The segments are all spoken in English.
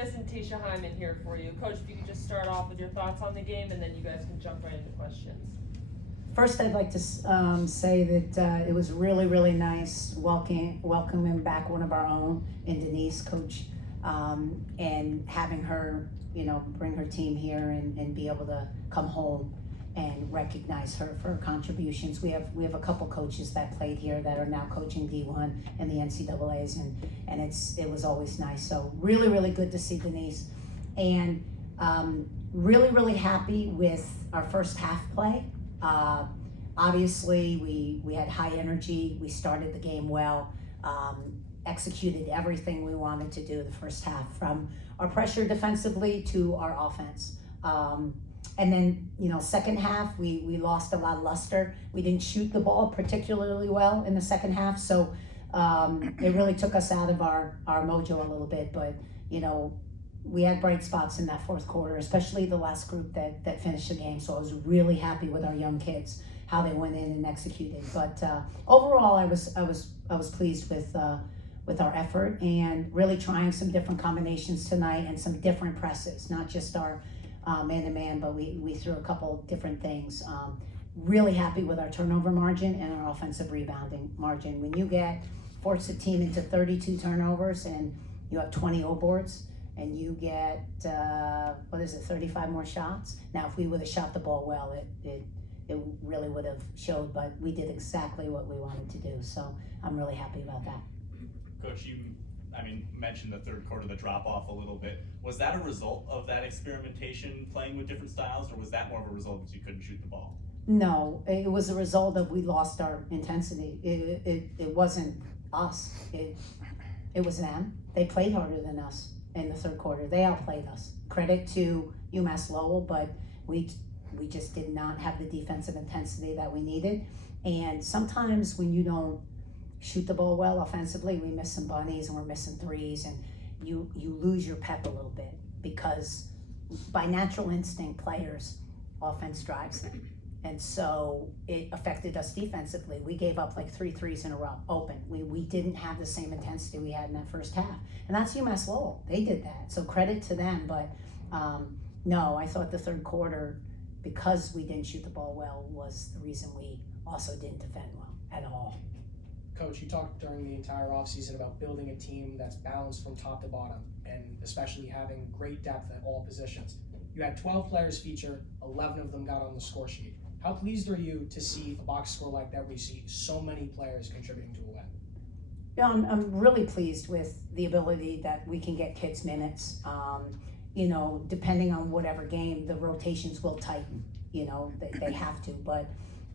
Davis and Teisha Hyman here for you. Coach, if you could just start off with your thoughts on the game, and then you guys can jump right into questions. First, I'd like to say that it was really, really nice welcoming back one of our own in Denise, Coach, and having her, bring her team here and be able to come home and recognize her for her contributions. We have a couple coaches that played here that are now coaching D1 and the NCAAs, and it was always nice. So really, really good to see Denise, and really, really happy with our first half play. Obviously, we had high energy. We started the game well, executed everything we wanted to do the first half, from our pressure defensively to our offense. And then, second half, we lost a lot of luster. We didn't shoot the ball particularly well in the second half, so it really took us out of our mojo a little bit. But, we had bright spots in that fourth quarter, especially the last group that finished the game. So I was really happy with our young kids, how they went in and executed. But overall, I was pleased with our effort, and really trying some different combinations tonight and some different presses, not just our man-to-man, but we threw a couple different things. Really happy with our turnover margin and our offensive rebounding margin. When you force a team into 32 turnovers and you have 20 O-boards, and you get 35 more shots. Now, if we would have shot the ball well, it really would have showed, but we did exactly what we wanted to do. So I'm really happy about that. Coach, you mentioned the third quarter, the drop off a little bit. Was that a result of that experimentation, playing with different styles, or was that more of a result because you couldn't shoot the ball? No, it was a result of we lost our intensity. It wasn't us. It was them. They played harder than us in the third quarter. They outplayed us. Credit to UMass Lowell, but we just did not have the defensive intensity that we needed. And sometimes when you don't shoot the ball well offensively, we miss some bunnies and we're missing threes, and you lose your pep a little bit, because by natural instinct, players, offense drives them. And so it affected us defensively. We gave up like 3 threes in a row, open. We didn't have the same intensity we had in that first half. And that's UMass Lowell. They did that. So credit to them. But no, I thought the third quarter, because we didn't shoot the ball well, was the reason we also didn't defend well at all. Coach, you talked during the entire offseason about building a team that's balanced from top to bottom, and especially having great depth at all positions. You had 12 players feature, 11 of them got on the score sheet. How pleased are you to see a box score like that, where you see so many players contributing to a win? Yeah, I'm really pleased with the ability that we can get kids minutes. Depending on whatever game, the rotations will tighten. They have to. But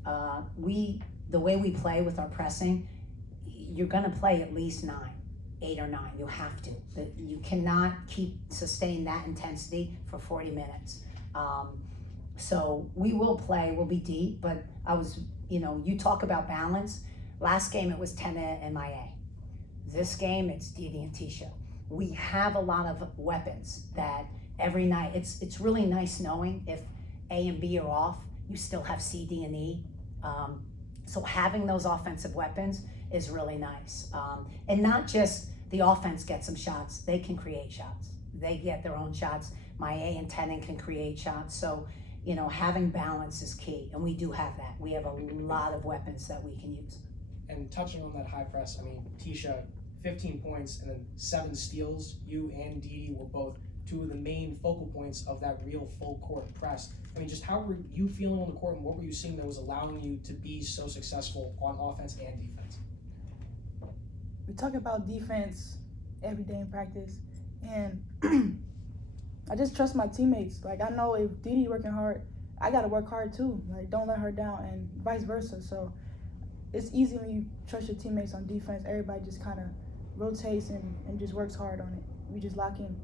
the way we play with our pressing, you're going to play at least 8 or 9. You have to. You cannot sustain that intensity for 40 minutes. So we will play, we'll be deep, but you talk about balance. Last game it was 10 MIA. This game it's Dee Dee and Teisha. We have a lot of weapons that every night, it's really nice knowing if A and B are off, you still have C, D, and E. So having those offensive weapons is really nice. And not just the offense gets some shots, they can create shots. They get their own shots. My A and Tenon can create shots. So having balance is key, and we do have that. We have a lot of weapons that we can use. And touching on that high press, Teisha, 15 points and then 7 steals. You and Dee Dee were both 2 of the main focal points of that real full court press. Just how were you feeling on the court, and what were you seeing that was allowing you to be so successful on offense and defense? We talk about defense every day in practice, and I just trust my teammates. I know if Dee Dee working hard, I gotta work hard too. Don't let her down, and vice versa. So it's easy when you trust your teammates on defense. Everybody just kind of rotates and just works hard on it. We just lock in.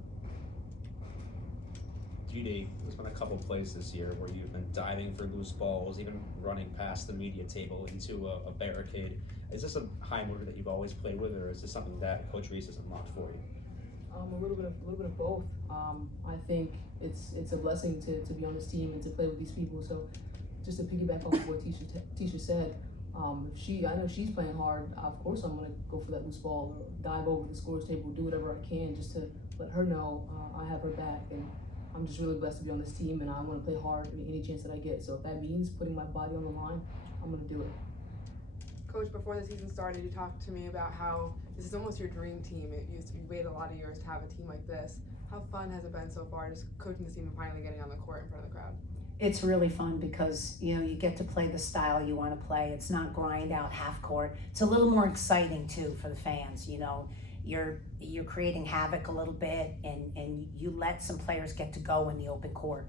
Dee Dee, there's been a couple plays this year where you've been diving for loose balls, even running past the media table into a barricade. Is this a high motor that you've always played with, or is this something that Coach Reiss has unlocked for you? A little bit of both. I think it's a blessing to be on this team and to play with these people. So just to piggyback off what Teisha said, I know she's playing hard. Of course, I'm gonna go for that loose ball or dive over the scores table, do whatever I can just to let her know I have her back. And I'm just really blessed to be on this team, and I want to play hard any chance that I get. So if that means putting my body on the line, I'm gonna do it. Coach, before the season started, you talked to me about how this is almost your dream team. You waited a lot of years to have a team like this. How fun has it been so far, just coaching this team and finally getting on the court in front of the crowd? It's really fun because, you know, you get to play the style you want to play. It's not grind out half court. It's a little more exciting too for the fans. You know, you're creating havoc a little bit, and you let some players get to go in the open court.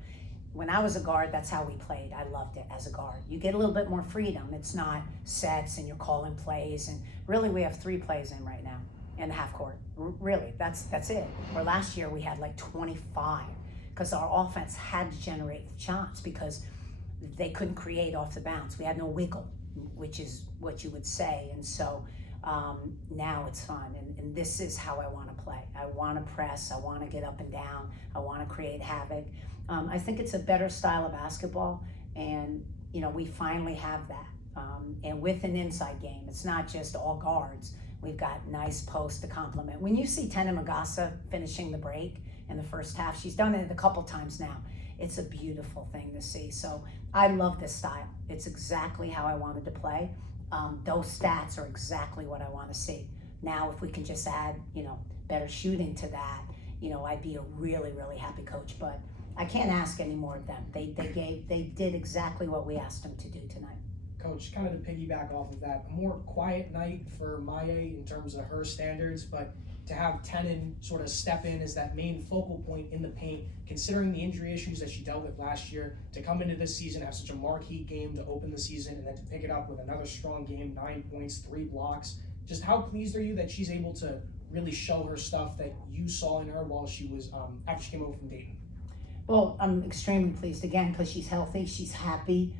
When I was a guard, that's how we played. I loved it as a guard. You get a little bit more freedom. It's not sets and you're calling plays, and really we have 3 plays in right now in the half court. Really, that's it. Where last year we had like 25. Because our offense had to generate shots because they couldn't create off the bounce. We had no wiggle, which is what you would say. And so now it's fun. And this is how I want to play. I want to press. I want to get up and down. I want to create havoc. I think it's a better style of basketball. And, you know, we finally have that. And with an inside game, it's not just all guards. We've got nice posts to complement. When you see Tena Magasa finishing the break in the first half, she's done it a couple times now. It's a beautiful thing to see. So I love this style. It's exactly how I wanted to play. Those stats are exactly what I want to see. Now, if we can just add, you know, better shooting to that, you know, I'd be a really, really happy coach. But I can't ask any more of them. They did exactly what we asked them to do tonight. Coach, kind of to piggyback off of that, a more quiet night for Maya in terms of her standards, but to have Tenon sort of step in as that main focal point in the paint, considering the injury issues that she dealt with last year, to come into this season, have such a marquee game to open the season, and then to pick it up with another strong game, 9 points, 3 blocks. Just how pleased are you that she's able to really show her stuff that you saw in her while she was, after she came over from Dayton? Well, I'm extremely pleased again because she's healthy, she's happy.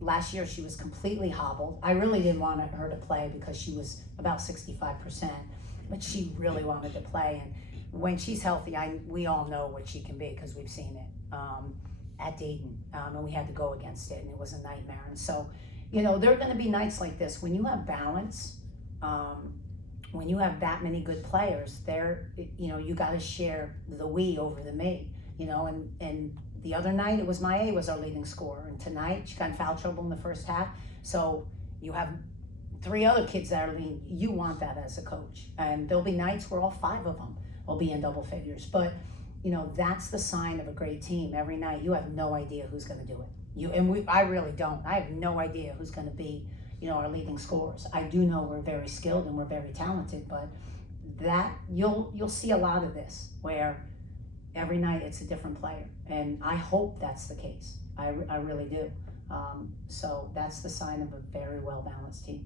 Last year she was completely hobbled. I really didn't want her to play because she was about 65%, but she really wanted to play. And when she's healthy, we all know what she can be because we've seen it at Dayton, and we had to go against it, and it was a nightmare. And so, you know, there are going to be nights like this when you have balance. When you have that many good players, you know, you got to share the we over the me. You know, and the other night it was Maya was our leading scorer, and tonight she got in foul trouble in the first half. So you have 3 other kids that are leading. You want that as a coach, and there'll be nights where all 5 of them will be in double figures. But you know, that's the sign of a great team. Every night you have no idea who's going to do it. I really don't. I have no idea who's going to be, you know, our leading scorers. I do know we're very skilled and we're very talented, but that you'll see a lot of this where every night it's a different player, and I hope that's the case. I really do. So that's the sign of a very well-balanced team.